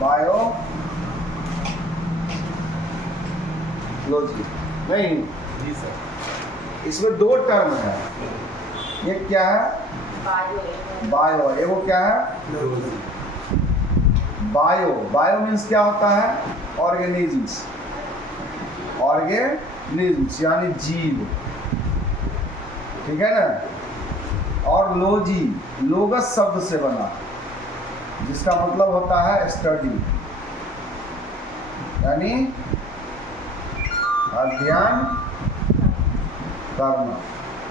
Biology नहीं, जी sir. इसमें दो टर्म है। एक क्या है? बायो। ये वो क्या है? बायो। बायो मीन्स क्या होता है? ऑर्गेनिजम्स। ऑर्गेनिजम्स यानी जीव, ठीक है ना। और लॉजी लोगस शब्द से बना, जिसका मतलब होता है स्टडी, यानी अध्ययन करना।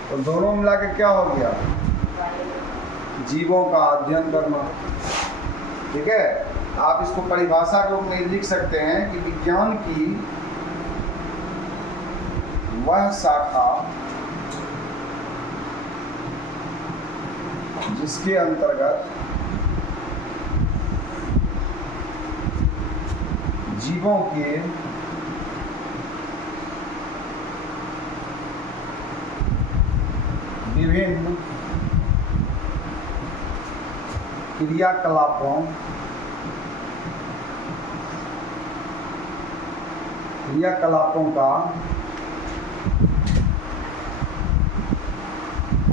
तो दोनों मिला के क्या हो गया? जीवों का अध्ययन करना, ठीक है। आप इसको परिभाषा के रूप में लिख सकते हैं कि विज्ञान की वह शाखा जिसके अंतर्गत जीवों के विभिन्न क्रियाकलापों का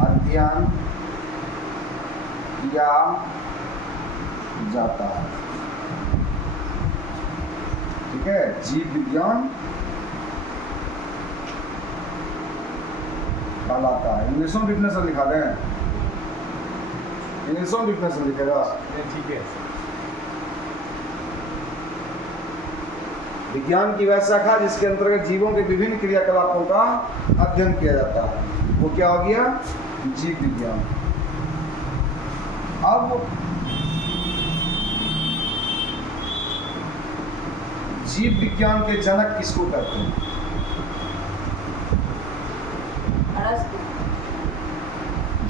अध्ययन किया जाता है, ठीक है। जीव विज्ञान कहलाता है। इंग्लिश में डिफिनेशन लिखा दें, इंग्लिश में डिफिनेशन लिखेगा, ठीक है। विज्ञान की वह शाखा जिसके अंतर्गत जीवों के विभिन्न क्रियाकलापों का अध्ययन किया जाता है, वो क्या हो गया? जीव विज्ञान। अब जीव विज्ञान के जनक किसको कहते हैं?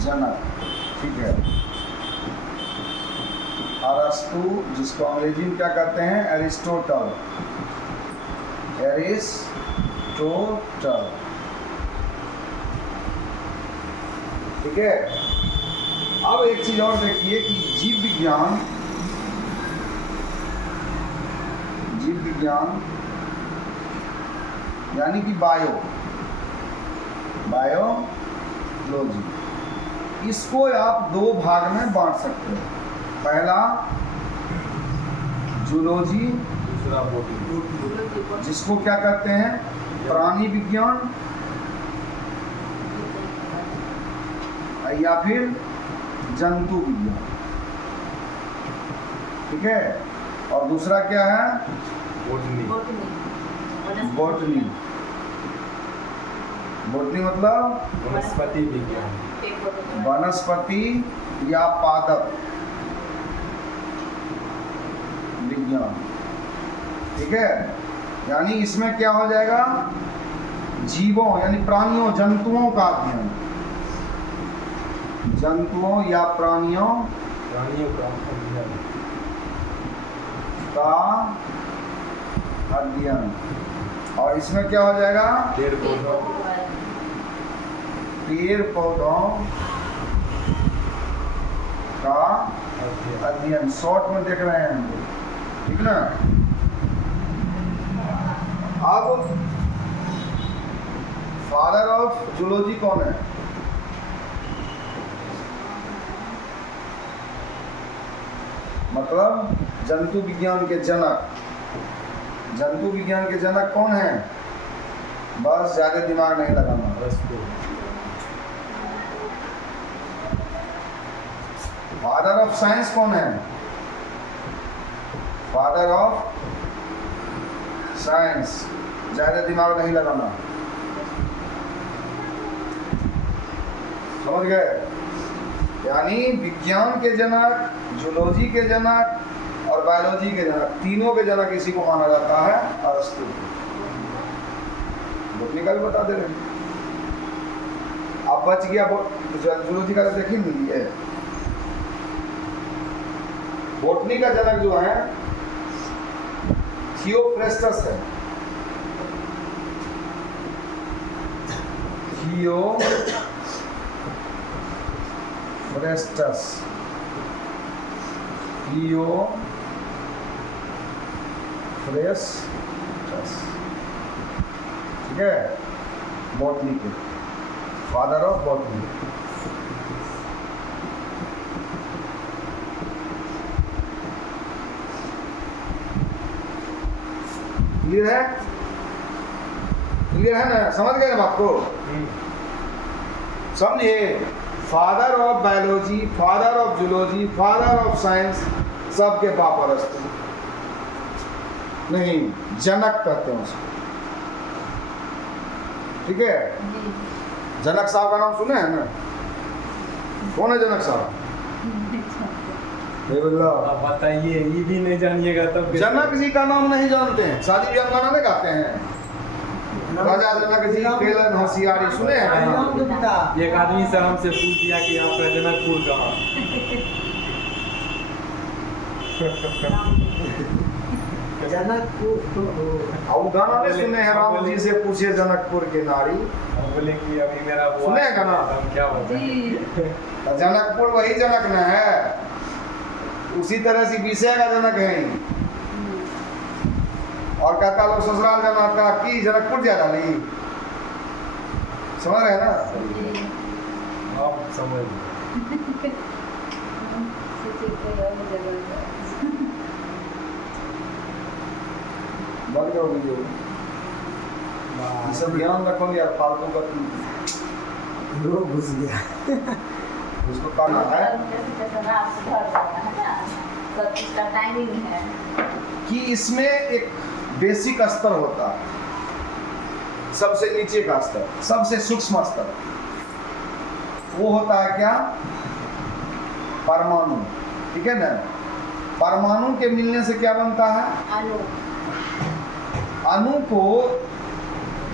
जनक, ठीक है। अरस्तु, जिसको अंग्रेजी में क्या कहते हैं? एरिस्टोटल। एरिस्टोटल, ठीक है। अब एक चीज और देखिए कि जीव विज्ञान यानी कि बायोलॉजी, इसको आप दो भाग में बांट सकते हैं। पहला जूलॉजी, दूसरा बॉटनी। जिसको क्या कहते हैं? प्राणी विज्ञान, या फिर जंतु विज्ञान, ठीक है। और दूसरा क्या है? बॉटनी। बॉटनी। बॉटनी मतलब वनस्पति विज्ञान। वनस्पति या पादप विज्ञान, ठीक है। यानी इसमें क्या हो जाएगा? जीवों यानी प्राणियों, जंतुओं का अध्ययन, जंतुओं या प्राणियों का अध्ययन। और इसमें क्या हो जाएगा? पेड़ पौधों का अध्ययन। शॉर्ट में देख रहे हैं हम लोग, ठीक ना। अब फादर ऑफ जूलॉजी कौन है? मतलब जंतु विज्ञान के जनक। जंतु विज्ञान के जनक कौन है? बस ज्यादा दिमाग नहीं लगाना। फादर ऑफ साइंस कौन है? फादर ऑफ साइंस, ज्यादा दिमाग नहीं लगाना, समझ गए। यानी विज्ञान के जनक, जूलॉजी के जनक और बायोलॉजी के जनक, तीनों के जनक इसी को माना जाता है अरस्तु। बॉटनी का भी बता दे रहे हैं। अब बच गया जूलॉजी का, तो देख ही नहीं है। बॉटनी का जनक जो है थियोफ्रेस्टस है। थियोफ्रेस्टस फ्रेश, ठीक है, बॉटनी के फादर ऑफ बॉटनी। क्लियर है? क्लियर है ना? समझ गए ना बात को? समझिए, father of biology, father of zoology, father of science, सबके बाप अरस्तु नहीं, जनक कहते हैं उसको, ठीक है। जनक साहब का नाम सुने हैं ना? कौन है जनक साहब? आप बताइए, ये भी नहीं जानिएगा तब कैसे? जनक जी का नाम नहीं जानते हैं? शादी ब्याह गाना नहीं गाते हैं? राजा जनक जी केलन होशियारी सुने हैं ना? एक आदमी से हमसे पूछ दिया कि आपका जनकपुर कहाँ? और गाना नहीं सुने हैं? राम जी से पूछे जनकपुर के नारी, हम बोले कि अभी मेरा वो सुने हैं गाना? हम क्या बताएं? जनकपुर वही जनक न है, उसी तरह से विषय का जनक है ही। और कहता लोग ससुराल जाना का की जनकपुर जा डाली, समझ रहे हैं ना? आप समझ लीजिए। बंद करो वीडियो, ये सब ध्यान रखो यार, फालतू का घुस गया। उसको करना है कि इसमें एक बेसिक स्तर होता है, सबसे नीचे का स्तर, सबसे सूक्ष्म स्तर, वो होता है क्या? परमाणु, ठीक है ना? परमाणु के मिलने से क्या बनता है? अणु। अणु को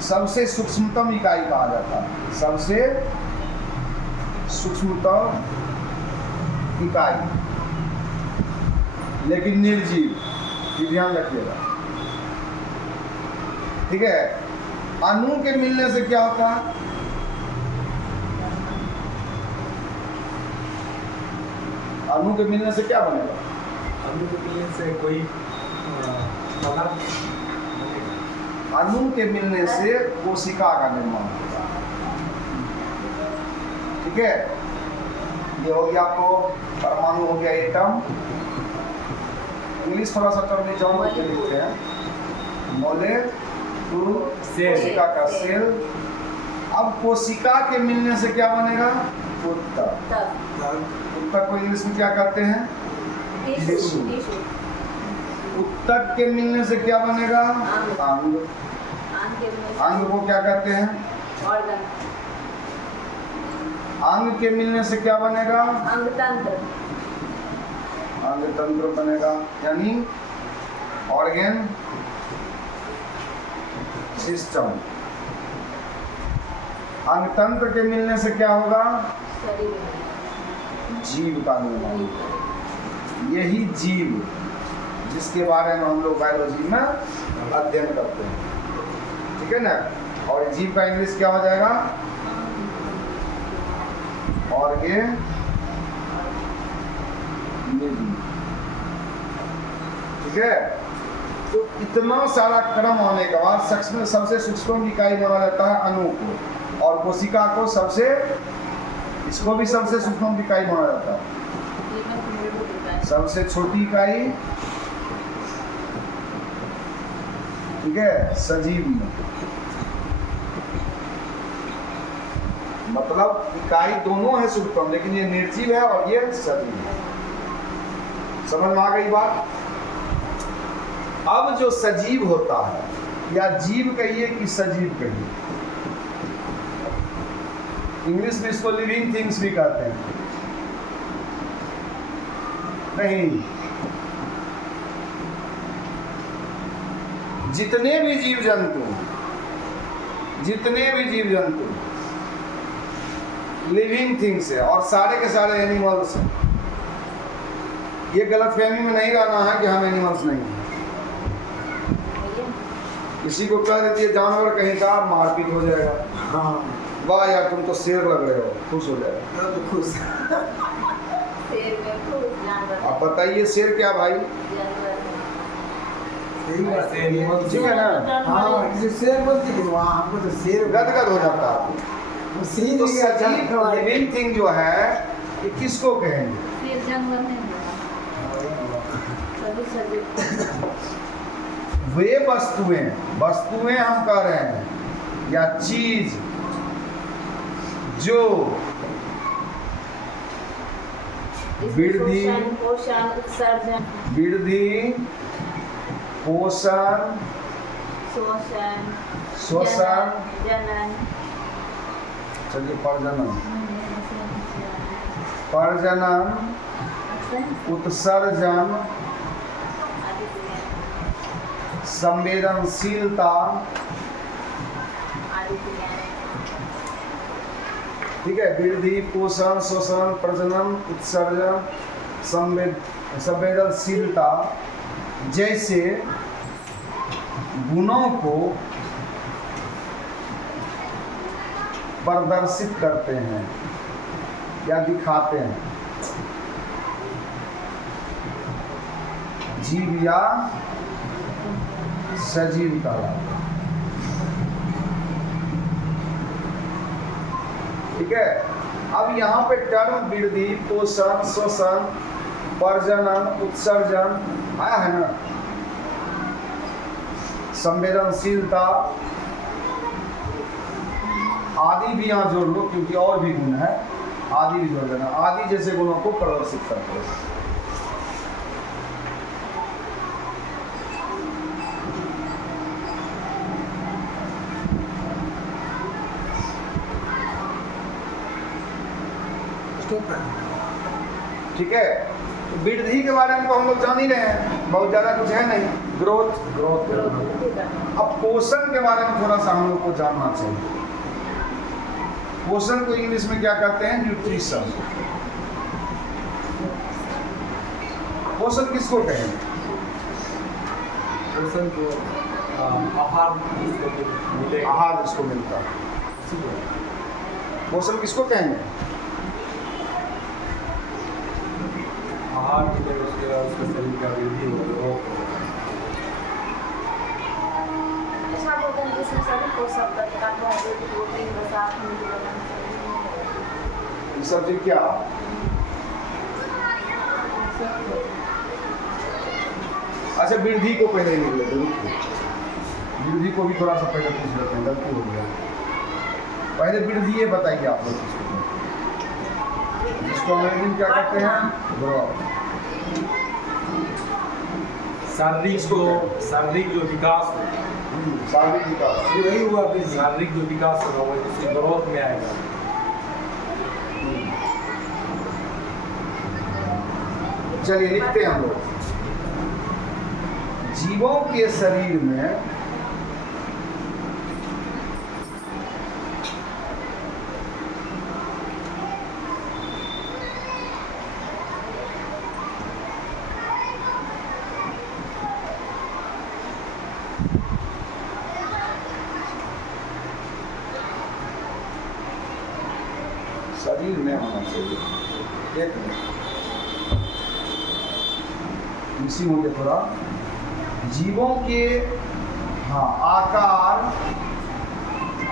सबसे सूक्ष्मतम इकाई कहा जाता है, सबसे सूक्ष्मतम इकाई, लेकिन निर्जीव, ये ध्यान रखिएगा, ठीक है। अणु के मिलने से क्या होता है? अणु के मिलने से क्या बनेगा? अणु के मिलने से कोई पदार्थ, अणु के मिलने से कोशिका का निर्माण होगा, ठीक है। ये हो गया आपको परमाणु, हो गया एटम, इंग्लिश थोड़ा सा टर्म जान के लिखते हैं, मॉलिक्यूल, कोशिका का सेल। अब कोशिका के मिलने से क्या बनेगा? उत्तक। उत्तक को इंग्लिश में क्या कहते हैं? टिश्यू। उत्तक के मिलने से क्या बनेगा? अंग। अंग को क्या कहते हैं? ऑर्गन। अंग के मिलने से क्या बनेगा? अंगतंत्र। अंग तंत्र बनेगा, यानी ऑर्गन सिस्टम। अंग तंत्र के मिलने से क्या होगा? शरीर। जीव का निर्माण। यही जीव जिसके बारे में हम लोग बायोलॉजी में अध्ययन करते हैं, ठीक है ना। और जीव का इंग्लिश क्या हो जाएगा? ऑर्गेन, ठीक है। तो इतना सारा क्रम होने के बाद शख्स में सबसे सूक्ष्म इकाई माना जाता है अणु को, और कोशिका को सबसे, इसको भी सबसे सूक्ष्म इकाई माना जाता है, सबसे छोटी इकाई, ठीक है, सजीव में। मतलब इकाई दोनों है सूक्ष्म, लेकिन ये निर्जीव है और ये सजीव है। समझ में आ गई बात? अब जो सजीव होता है, या जीव कहिए कि सजीव कहिए, इंग्लिश में इसको लिविंग थिंग्स भी कहते हैं। नहीं, जितने भी जीव जंतु लिविंग थिंग्स है, और सारे के सारे एनिमल्स हैं। ये गलतफहमी में नहीं रहना है कि हम एनिमल्स नहीं हैं। किसी को कह देती है जानवर कहीं का, मारपीट हो जाएगा। हाँ, वाह यार तुम तो शेर लग रहे हो, खुश हो जाएगा। तो खुश। शेर में खुश, जानवर आप बताइए शेर क्या भाई? जानवर। सही बात ऐसे animals- ठीक है ना? हाँ किसी शेर बोलती थी वहाँ हमको तो शेर गदगद हो जाता है। वो सीन तो ही गया सजीव था। लिविंग थिंग जो है ये किसको कहेंगे? फिर जानवर नहीं होगा सभी सभी वे वस्तुएं हम कह रहे हैं या चीज जो वृद्धि पोषण उत्सर्जन वृद्धि पोषण शोषण श्वसन जनन चलिए प्रजनन उत्सर्जन संवेदनशीलता, ठीक है, वृद्धि पोषण श्वसन प्रजनन उत्सर्जन संवेदनशीलता जैसे गुणों को प्रदर्शित करते हैं या दिखाते हैं जीव या सजीव कहलाते हैं। ठीक है, अब यहाँ पे टर्म वृद्धि पोषण श्वसन प्रजनन उत्सर्जन आया है ना, संवेदनशीलता आदि भी यहाँ जोड़ लो क्योंकि और भी गुण है, आदि भी जोड़ देना, आदि जैसे गुणों को प्रदर्शित करते हैं। ठीक है, तो वृद्धि के बारे में तो हम लोग जान ही रहे हैं, बहुत ज़्यादा कुछ है नहीं, ग्रोथ। अब पोषण के बारे में थोड़ा सा हम लोग को जानना चाहिए। पोषण को इंग्लिश में क्या कहते हैं? न्यूट्रिशन। पोषण किसको कहेंगे? पोषण को आहार जिसको मिलेगा। आहार जिसको मिलता है। पोषण किसको कहेंगे? आहार मिलेगा उसके बाद उसके शरीर का वृद्धि होगा। ऐसा होता है जिसमें सभी पोषक तत्व कार्बोहाइड्रेट प्रोटीन वसा खनिज लवण ये सब चीज क्या? अच्छा, वृद्धि को पहले लिख लेते हैं, वृद्धि को भी थोड़ा सा पहले पूछ लेते हैं, गलती हो गया। पहले वृद्धि ये बताइए आप लोग जिसको अंग्रेजी में क्या कहते हैं? ग्रोथ। शारीरिक जो विकास हो, शारीरिक विकास ये वही हुआ फिर शारीरिक जो विकास होगा वो जिससे ग्रोथ में आएगा। चलिए लिखते हैं हम लोग। जीवों के शरीर में शरीर में होना चाहिए, एक मिनट इसी मुझे थोड़ा जीवों के आकार,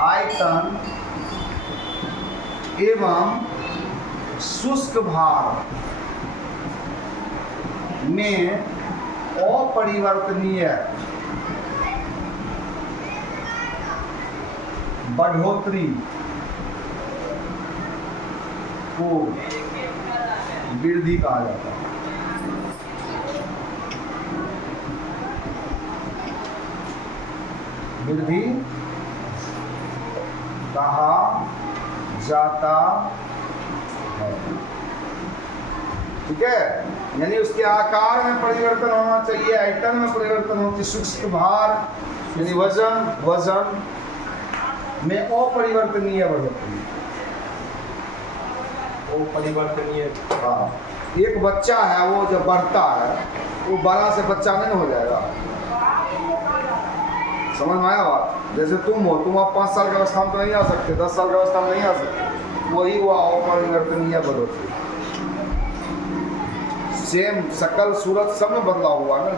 आयतन एवं शुष्क भार में अपरिवर्तनीय बढ़ोतरी को वृद्धि कहा जाता है। वृद्धि कहा जाता है। ठीक है, यानी उसके आकार में परिवर्तन होना चाहिए, आयतन में परिवर्तन होती, सूक्ष्म भार यानी वजन में अपरिवर्तनीय बढ़ोतरी। वो परिवर्तनीय। हाँ, एक बच्चा है वो जब बढ़ता है वो बड़ा से बच्चा नहीं हो जाएगा, समझ में आया बात? जैसे तुम हो, तुम आप 5 साल की अवस्था में तो नहीं आ सकते, 10 साल की अवस्था में नहीं आ सकते, वही हुआ अपरिवर्तनीय बढ़ोतरी। सेम शकल सूरत सब में बदलाव हुआ ना,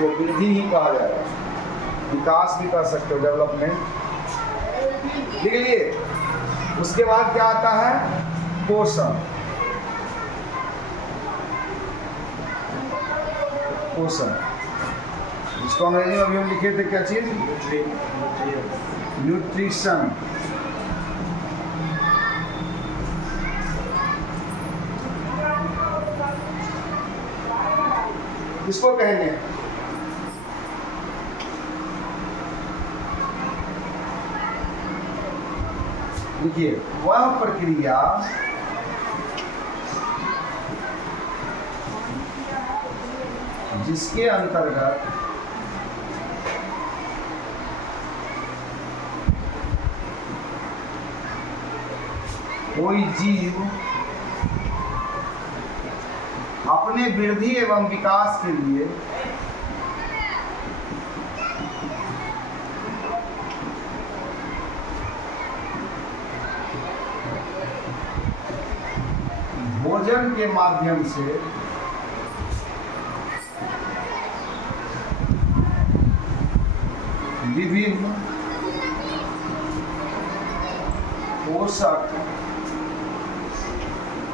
वो वृद्धि ही कहा जाएगा, विकास भी कह सकते हो, डेवलपमेंट। लिख लिए। उसके बाद क्या आता है? पोषण। पोषण, इसको अंग्रेजी में अभी हम लिखे थे क्या चीज? न्यूट्रिशन। किसको कहेंगे? देखिए, वह प्रक्रिया जिसके अंतर्गत कोई जीव अपने वृद्धि एवं विकास के लिए भोजन के माध्यम से विभिन्न पोषक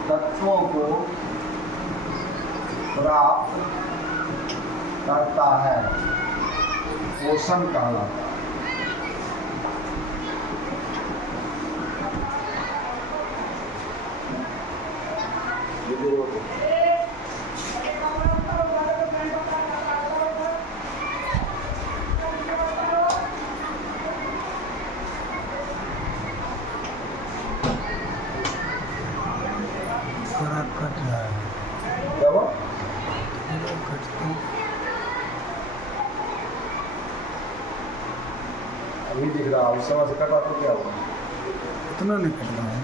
तत्वों को प्राप्त करता है, पोषण कहलाता है। थोड़ा कट रहा है। क्या हुआ? कटता अभी दिख रहा, उस समय से कटा तो क्या हुआ? इतना नहीं कट रहा है।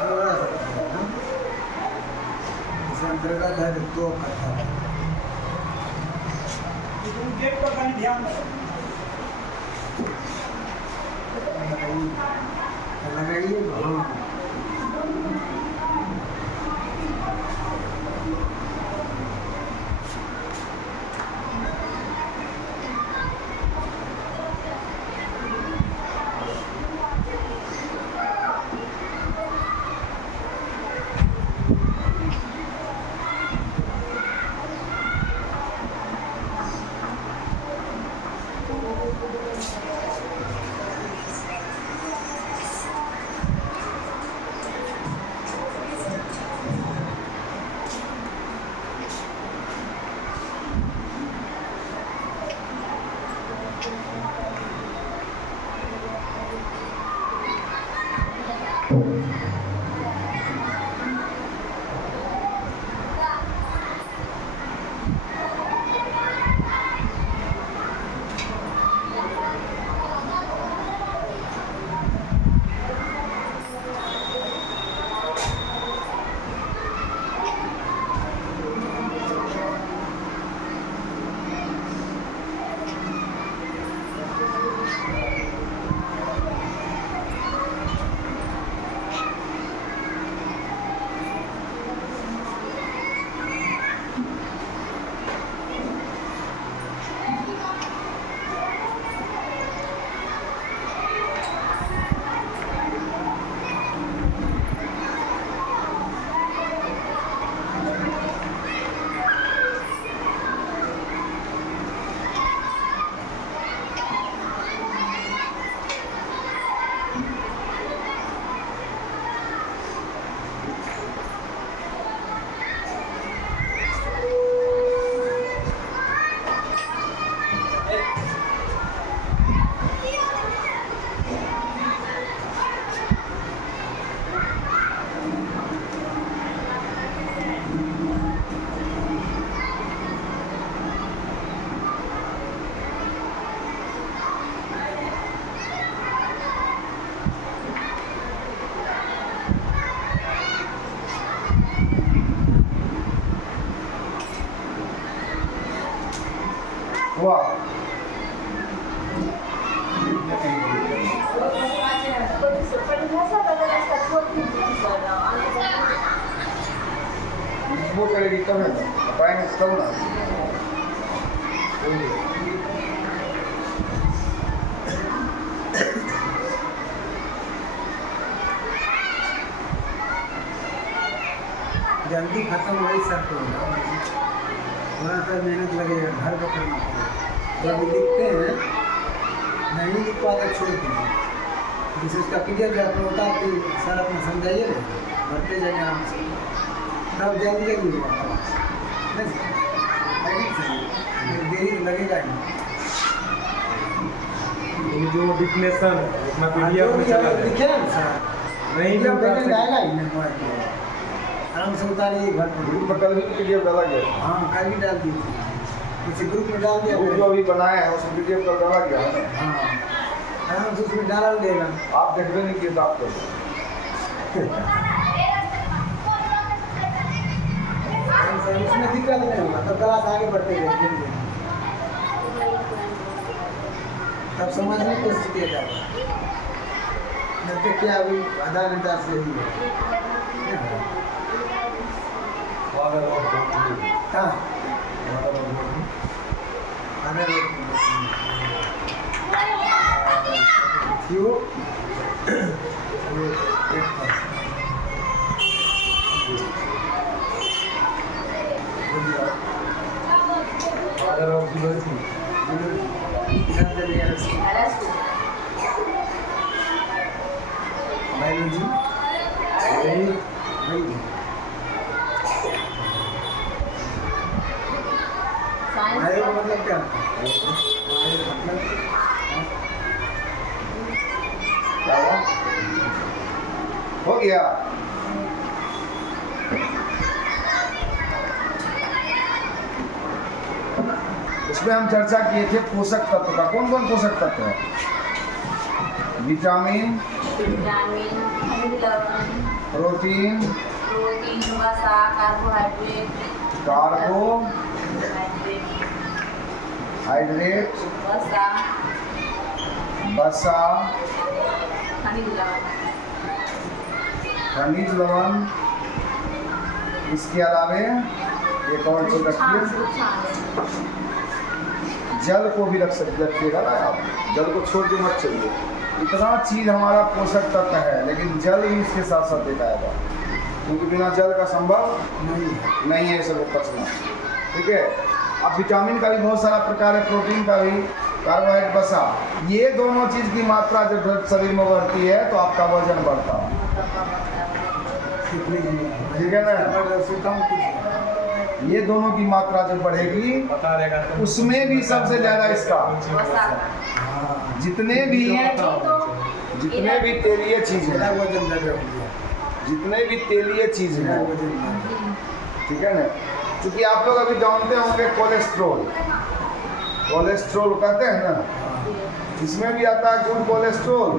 थोड़ा सा कट रहा है। इसे अंतर्गत है तो कट रहा है। लगाइए हाँ। डेमो करेगी तब है ना, बताएंगे तब ना। जल्दी खत्म हो ही सकते हो, थोड़ा सा मेहनत लगेगा, घर पर करना पड़ेगा। जब लिखते हैं नहीं लिख पाता छोड़ दीजिए, जैसे उसका पीडीएफ अपना होता है कि सर अपना समझाइए ना, भरते जाएंगे आराम से, तब जल्दी जल्दी होगा नहीं सही, देरी लगेगा ही। ये जो डिक्लेरेशन अपना पीडीएफ में चला है लिखे ना सर, नहीं जब उतार मैंने सकते। डाला ही नहीं मोबाइल पर, आराम से उतारिए घर ग्रुप पर। में कल भी पीडीएफ डाला गया, हाँ कल भी डाल दी थी, किसी ग्रुप में डाल दिया ग्रुप जो अभी बनाए हैं उसमें पीडीएफ कल डाला गया है। हाँ आराम से उसमें डाल देगा। आप देखते नहीं किए तो आप तो उसमें दिक्कत नहीं होगा, तब क्लास आगे बढ़ते रहेंगे, तब समझने की कोशिश किया जाएगा। जब तक क्या अभी आधा घंटा से ही है। वाला और हाँ वाला आधा क्यों वाला और जीवन बायोलॉजी बायो का मतलब क्या? बायो मतलब क्या हुआ? हो गया। इसमें हम चर्चा किए थे पोषक तत्व का, कौन कौन पोषक तत्व है? विटामिन, विटामिन, खनिज लवण, प्रोटीन, प्रोटीन, वसा, कार्बोहाइड्रेट, हाइड्रेट, वसा, वसा, खनिज लवण। खनिज लवण, इसके अलावे एक और चीज रखिए, जल को भी रखिएगा ना आप, जल को छोड़ के मत चलिए। इतना चीज हमारा पोषक तत्व है, लेकिन जल ही इसके साथ साथ देता है, क्योंकि बिना जल का संभव नहीं है सबको पचना। ठीक है। अब विटामिन का भी बहुत सारा प्रकार है, प्रोटीन का भी, कार्बोहाइड्रेट, वसा, ये दोनों चीज की मात्रा जब शरीर में बढ़ती है तो आपका वजन बढ़ता है। ठीक है ना। ये दोनों की मात्रा जब बढ़ेगी बता रहेगा तो उसमें भी सबसे ज्यादा इसका, वसा जितने भी तेलीय चीज है, वजन ज्यादा हो गया, जितने भी तेलीय चीज है, वजन ज्यादा। ठीक है ना। क्योंकि आप लोग अभी जानते होंगे कोलेस्ट्रोल कहते हैं ना, इसमें भी आता है गुड कोलेस्ट्रोल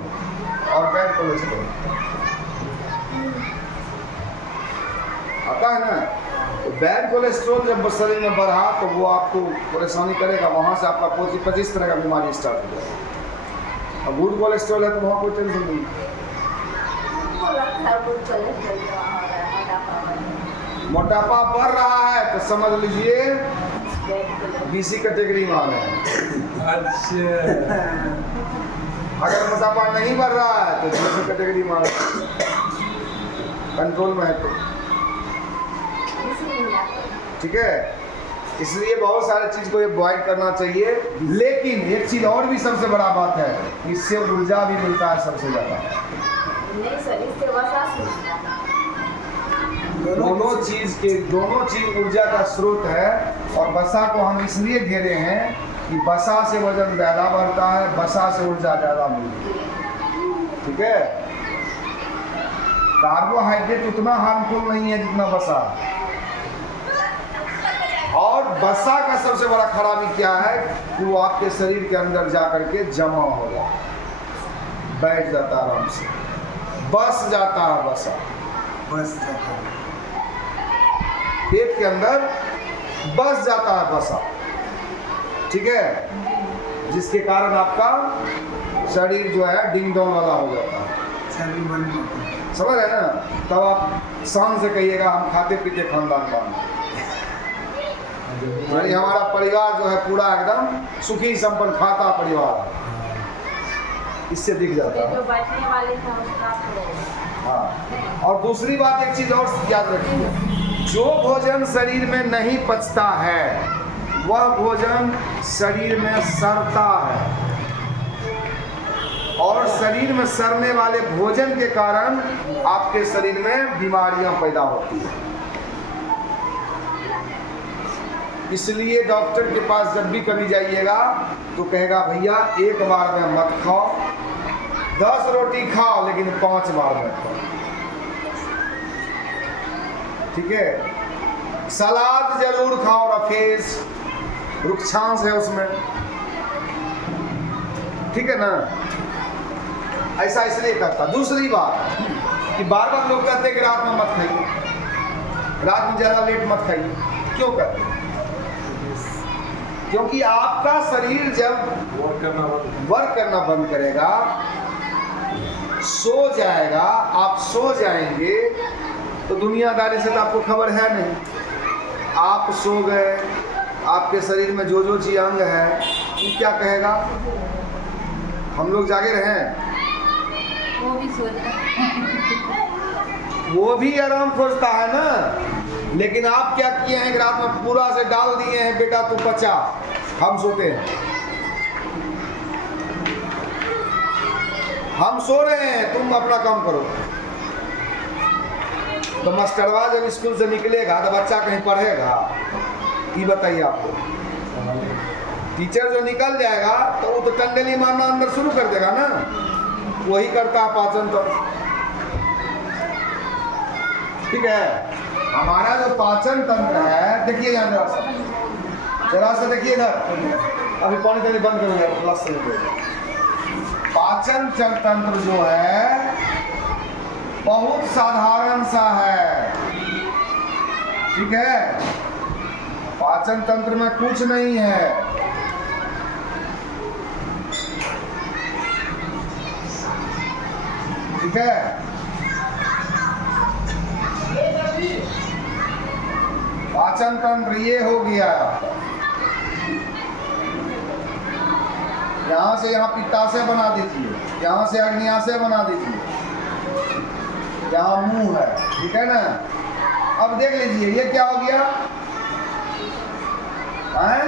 और बैड कोलेस्ट्रोल आता है ना। तो बैड कोलेस्ट्रोल जब शरीर में बढ़ा तो वो आपको परेशानी करेगा, वहाँ से आपका 25 तरह का बीमारी स्टार्ट हो जाएगा। अब गुड कोलेस्ट्रोल है तो वहाँ कोई टेंशन नहीं। मोटापा बढ़ रहा है तो समझ लीजिए बीसी कैटेगरी में आ रहे हैं। अच्छा अगर मोटापा नहीं बढ़ रहा है तो दूसरी कैटेगरी में आ रहे हैं, कंट्रोल में है तो। ठीक है। इसलिए बहुत सारे चीज को अवॉइड करना चाहिए, लेकिन एक चीज और भी सबसे बड़ा बात है, इससे ऊर्जा भी मिलता है सबसे ज्यादा। नहीं सर, इससे वसा से दोनों चीज ऊर्जा का स्रोत है। और वसा को हम इसलिए घेरे हैं कि वसा से वजन ज्यादा बढ़ता है, वसा से ऊर्जा ज्यादा मिलती है। ठीक है। कार्बोहाइड्रेट उतना हार्मफुल नहीं है जितना वसा। और वसा का सबसे बड़ा खराबी क्या है कि वो आपके शरीर के अंदर जा करके जमा हो जाता है, बैठ जाता है आराम से, बस जाता है वसा, बस जाता है। पेट के अंदर बस जाता है वसा। ठीक है। जिसके कारण आपका शरीर जो है डिंग डोंग वाला हो जाता है, चर्बी बनने लगती है। समझ रहे ना? तब आप शान से कहिएगा हम खाते पीते खानदान का हैं। यानी हमारा परिवार जो है पूरा एकदम सुखी संपन्न खाता परिवार है। इससे दिख जाता ये है। जो बैठने वाले था उसका तो हाँ, और दूसरी बात एक चीज और याद रखिए, जो भोजन शरीर में नहीं पचता है वह भोजन शरीर में सड़ता है, और शरीर में सड़ने वाले भोजन के कारण आपके शरीर में बीमारियां पैदा होती हैं। इसलिए डॉक्टर के पास जब भी कभी जाइएगा तो कहेगा भैया एक बार में मत खाओ, 10 रोटी खाओ लेकिन 5 बार में खाओ, ठीक है? सलाद जरूर खाओ, रफेज रुक्षांश है उसमें, ठीक है ना? ऐसा इसलिए करता। दूसरी बात कि बार बार लोग कहते हैं कि रात में मत खाइए, रात में ज़्यादा लेट मत खाइए। क्यों कहते हैं? क्योंकि आपका शरीर जब वर्क करना बंद करेगा, सो जाएगा, आप सो जाएंगे तो दुनियादारी से तो आपको खबर है नहीं। आप सो गए, आपके शरीर में जो जो चीज अंग है वो क्या कहेगा? हम लोग जागे रहें, वो भी सोच रहा वो भी आराम खोजता है ना। लेकिन आप क्या किए हैं कि रात में पूरा से डाल दिए हैं, बेटा तू पचा, हम सोते हैं। हम सो रहे हैं, तुम अपना काम करो। तो मास्टरवा जब स्कूल से निकलेगा तो बच्चा कहीं पढ़ेगा? ये बताइए आपको। टीचर जो निकल जाएगा तो वो तो टंडली मारना अंदर शुरू कर देगा ना, वही करता है पाचन तंत्र, ठीक है? हमारा जो पाचन तंत्र है, देखिए यहाँ जरा सा देखिए इधर, अभी पानी तनी बंद करूंगा प्लस से। पाचन तंत्र जो है बहुत साधारण सा है, ठीक है? पाचन तंत्र में कुछ नहीं है। ठीक है? पाचन तंत्र ये हो गया आपका। यहाँ से यहाँ पित्ताशय बना दीजिए, यहाँ से अग्न्याशय बना दीजिए, यहाँ मुंह है, ठीक है ना? अब देख लीजिए ये क्या हो गया है?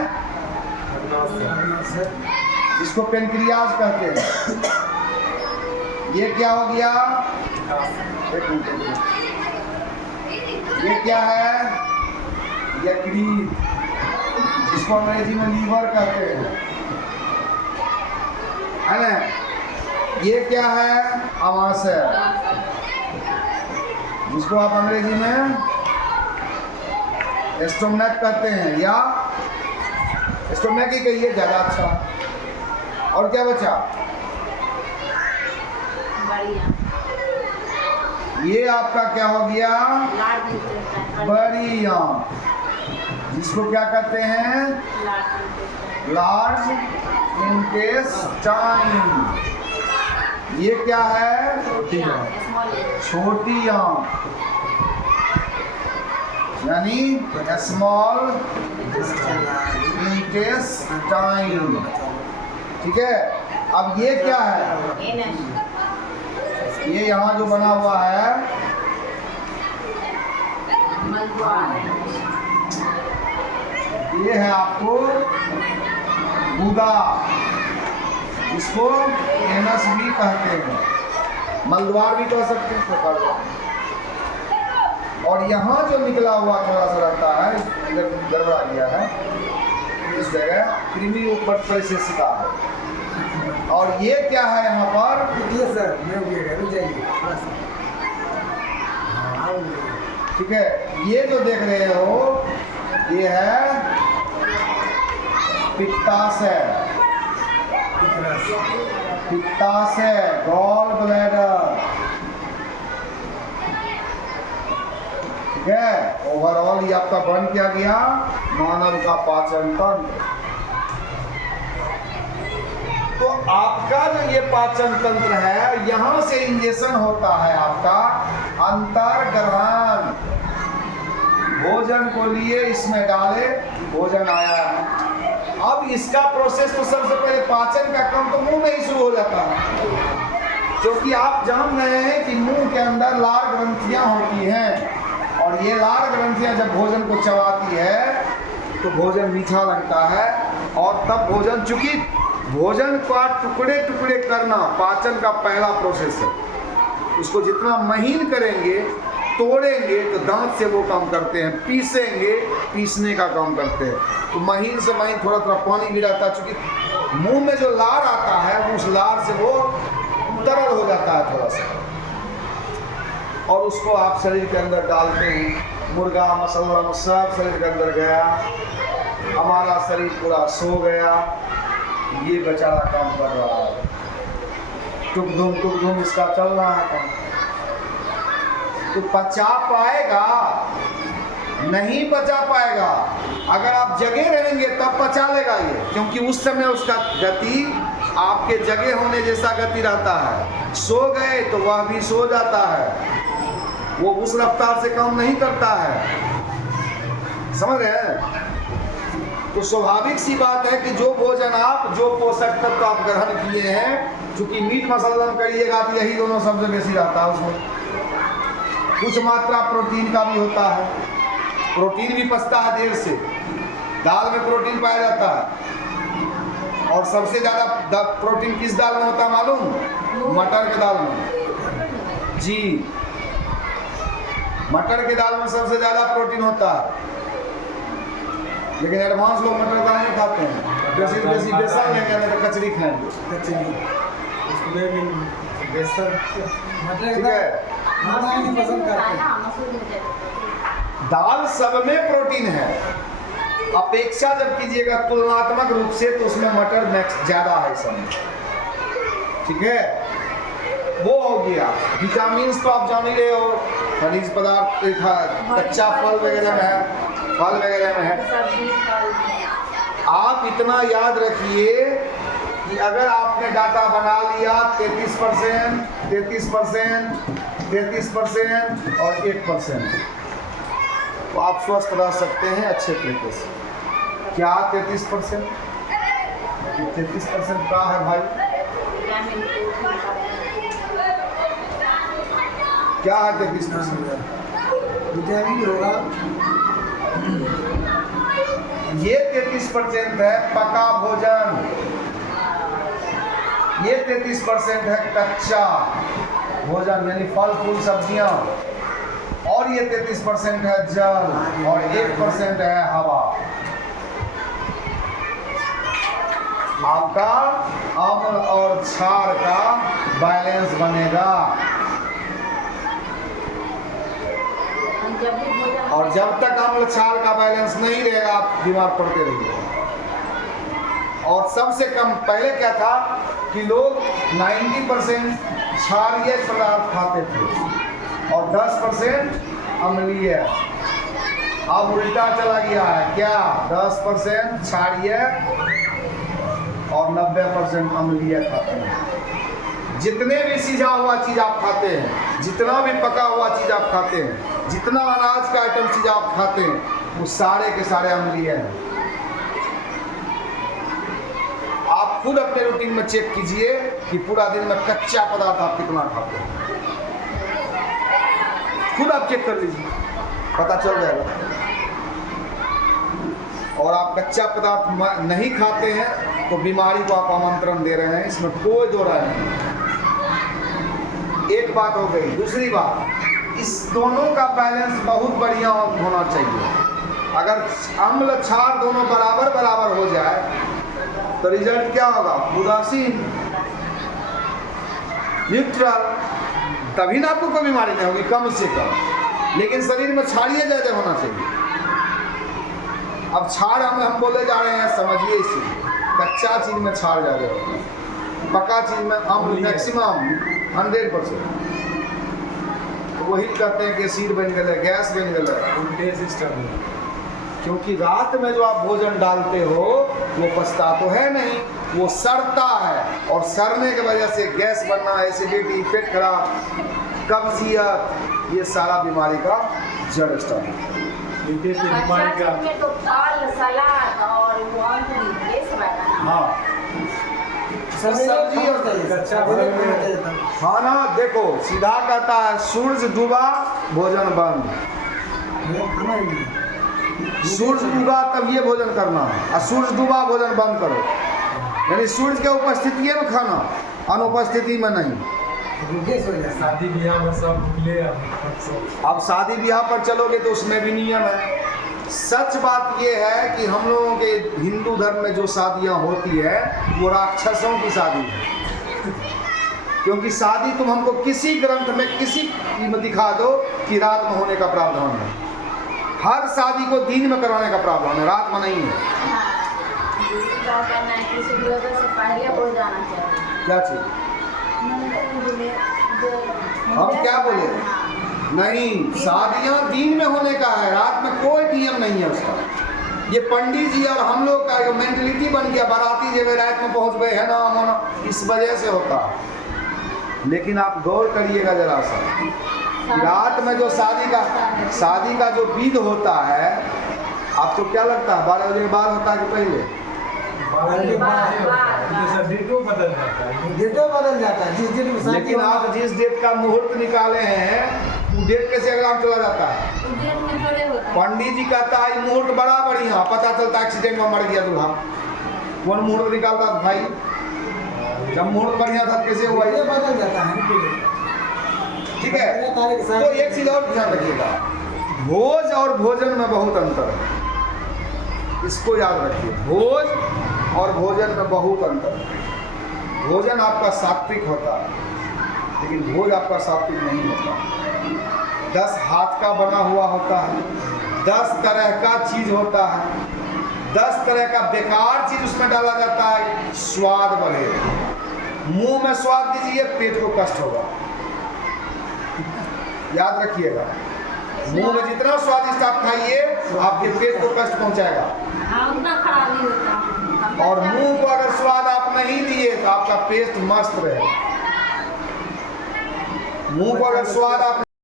जिसको पेनक्रियाज कहते हैं। ये क्या हो गया? एक मिनट, ये क्या है? यकृत, जिसको अंग्रेजी में लीवर कहते हैं, है ना? ये क्या है? अमाशय, जिसको आप अंग्रेजी में स्टोमैक कहते हैं, या स्टोमैक ही कहिए ज़्यादा अच्छा। और क्या बचा? बढ़िया ये आपका क्या हो गया? लाड़ मिलता है, बड़ी आंत, जिसको क्या कहते हैं? Large intestine. ये क्या है? छोटी आंत, यानी स्मॉल इंटेस्टाइन, ठीक है? अब ये क्या है? ये यहाँ जो बना हुआ है ये है आपको गुदा, इसको एनस भी कहते हैं, मलद्वार भी कह सकते हैं। और यहाँ जो निकला हुआ थोड़ा सा रहता है, इधर गड़बड़ा गया है, इस जगह कृमि ऊपर परिशेषिका है। और ये क्या है यहाँ पर? ये सर मैं रुक जाइए थोड़ा सा। ठीक है, ये जो देख रहे हो ये है पित्ताशय, पित्ताशय, गॉल ब्लैडर, ठीक है? ओवरऑल ये आपका बन क्या गया? मानव का पाचन तंत्र। तो आपका जो ये पाचन तंत्र है, यहां से इंजेक्शन होता है आपका अंतर्ग्रहण। भोजन को लिए, इसमें डाले, भोजन आया। अब इसका प्रोसेस तो सबसे पहले पाचन का काम तो मुंह में ही शुरू हो जाता है, क्योंकि आप जान रहे हैं कि मुंह के अंदर लार ग्रंथियां होती हैं, और ये लार ग्रंथियां जब भोजन को चबाती है तो भोजन मीठा लगता है। और तब भोजन, चूंकि भोजन का टुकड़े टुकड़े करना पाचन का पहला प्रोसेस है, उसको जितना महीन करेंगे, तोड़ेंगे तो दांत से वो काम करते हैं, पीसेंगे, पीसने का काम करते हैं। तो महीन से महीन थोड़ा थोड़ा पानी भी रहता है, चूँकि मुंह में जो लार आता है उस लार से वो तरल हो जाता है थोड़ा सा, और उसको आप शरीर के अंदर डालते हैं। मुर्गा मसाला सब शरीर के अंदर गया, हमारा शरीर पूरा सो गया। ये बेचारा काम कर रहा है, टुक धुम इसका चल रहा है काम। तो पचा पाएगा? नहीं पचा पाएगा। अगर आप जगे रहेंगे तब पचा लेगा ये, क्योंकि उस समय उसका गति आपके जगे होने जैसा गति रहता है। सो गए तो वह भी सो जाता है, वो उस रफ्तार से काम नहीं करता है। समझ रहे हैं? तो स्वाभाविक सी बात है कि जो भोजन आप, जो पोषक तत्व आप ग्रहण किए हैं, चूंकि मीट मसाला में करिएगा तो यही दोनों सबसे बेसी रहता है उसमें। कुछ मात्रा प्रोटीन का भी होता है, प्रोटीन भी पचता है देर से। दाल में प्रोटीन पाया जाता है, और सबसे ज़्यादा प्रोटीन किस दाल में होता है मालूम? मटर के दाल में। जी, मटर के दाल में सबसे ज़्यादा प्रोटीन होता है। लेकिन एडवांस लोग मटर दाल नहीं खाते हैं, बेसी बेसन लेंगे नहीं तो कचरी खाएंगे। उसमें भी बेसन, ठीक है, पसंद करते हैं। दाल सब में प्रोटीन है। अपेक्षा जब कीजिएगा तुलनात्मक रूप से तो उसमें मटर मैक्स ज़्यादा है सब। ठीक है, वो हो गया। विटामिन तो आप जान ही रहे हो, खनिज पदार्थ कच्चा फल वगैरह में है, फल वगैरह में है। आप इतना याद रखिए कि अगर आपने डाटा बना लिया 33%, 33%, 33% और 1%, तो आप स्वस्थ रह सकते हैं अच्छे तरीके से। क्या 33%? 33% क्या है भाई? क्या है 33%? विटामिन होगा। ये 33% है पका भोजन, ये 33% है कच्चा भोजन यानी फल फूल सब्जियां, और ये 33% है जल, और 1% है हवा। आपका अम्ल और क्षार का बैलेंस बनेगा। और जब तक अम्ल क्षार का बैलेंस नहीं रहेगा आप बीमार पड़ते रहिए। और सबसे कम पहले क्या था कि लोग 90% क्षारीय पदार्थ खाते थे और 10% अम्लीय। अब उल्टा चला गया है, क्या? 10% क्षारीय और 90% अम्लीय खाते हैं। जितने भी सिझा हुआ चीज़ आप खाते हैं, जितना भी पका हुआ चीज़ आप खाते हैं, जितना अनाज का आइटम चीज़ आप खाते हैं, वो सारे के सारे अम्लीय हैं। आप खुद अपने रूटीन में चेक कीजिए कि पूरा दिन में कच्चा पदार्थ आप कितना खाते हैं। खुद आप चेक कर लीजिए, पता चल जाएगा। और आप कच्चा पदार्थ नहीं खाते हैं तो बीमारी को आप आमंत्रण दे रहे हैं, इसमें कोई दो राय नहीं। एक बात हो गई। दूसरी बात, इस दोनों का बैलेंस बहुत बढ़िया होना चाहिए। अगर अम्ल क्षार दोनों बराबर बराबर हो जाए तो रिजल्ट क्या होगा? उदासीन, न्यूट्रल। तभी ना आपको कोई बीमारी नहीं होगी कम से कम। लेकिन शरीर में क्षारीय ज्यादा होना चाहिए। अब क्षार हम बोले जा रहे हैं, समझिए इसे। कच्चा चीज में क्षार ज्यादा होता है, पका चीज में अम्ल मैक्सिमम 100%। तो वही कहते हैं कि एसिड बन गए, गैस बन गए, उल्टे सिस्टम है। क्योंकि रात में जो आप भोजन डालते हो वो पचता तो है नहीं, वो सड़ता है। और सड़ने की वजह से गैस बनना, एसिडिटी, पेट खराब, कब्जियत, ये सारा बीमारी का जड़ स्टार्ट है। इनके से अच्छा बीमारी का चीज में तो फल सलाद और वो अंकुरित ये सब रहता है ना। हाँ, सब्जी और कच्चा खाना देखो सीधा कहता है सूरज डूबा भोजन बंद, खाना ही नहीं। सूरज डूबा तब ये भोजन करना और सूरज डूबा भोजन बंद करो, यानी सूरज के उपस्थिति में खाना, अनुपस्थिति में नहीं। गैस हो जाता है। शादी ब्याह में सब मिले अब शादी ब्याह पर चलोगे तो उसमें भी नियम है। सच बात ये है कि हम लोगों के हिंदू धर्म में जो शादियां होती है वो राक्षसों की शादी है, क्योंकि शादी तुम हमको किसी ग्रंथ में किसी में दिखा दो कि रात में होने का प्रावधान है। हर शादी को दिन में करवाने का प्रावधान है, रात में नहीं है। हाँ, दूसरी बात करना है कि सूर्योदय से पहले हो जाना चाहिए। क्या चीज? हम क्या बोले? हाँ। नहीं, शादियां दिन में होने का है, रात में कोई नियम नहीं है उसका। ये पंडित जी और हम लोग का मेंटलिटी बन गया, बाराती जब रात में पहुंच गए है ना होना, इस वजह से होता है। लेकिन आप गौर करिएगा जरा सा, रात में जो शादी का जो विध होता है, आपको क्या लगता है 12 बजे के बाद होता है कि पहले? डेटो बदल जाता है। डेटो बदल जाता है जिस दिन में शादी लेकिन आप जिस डेट का मुहूर्त निकाले हैं वो डेट कैसे अगला चला जाता है? उज्जैन में थोड़े होता है। पंडित जी कहता है मुहूर्त बड़ा बढ़िया, पता चलता है एक्सीडेंट में मर गया दूल्हा। कौन मुहूर्त निकालता था भाई? जब मुहूर्त बढ़िया था कैसे हुआ ये ये? बदल जाता है। ठीक है, तो एक चीज और ध्यान रखिएगा, भोज और भोजन में बहुत अंतर है, इसको याद रखिए। भोज और भोजन में बहुत अंतर है। भोजन आपका सात्विक होता है, लेकिन भोज आपका सात्विक नहीं होता। 10 हाथ का बना हुआ होता है, 10 तरह का चीज होता है, 10 तरह का बेकार चीज उसमें डाला जाता है, स्वाद बढ़ेगा। मुंह में स्वाद दीजिए, पेट को कष्ट होगा, याद रखिएगा। मुंह में जितना स्वादिष्ट आप खाइए आपके पेट को कष्ट पहुंचाएगा, हाँ, उतना खराब नहीं होता। और मुंह को अगर स्वाद आप नहीं दिए तो आपका पेट मस्त रहेगा। मुंह को अगर स्वाद आप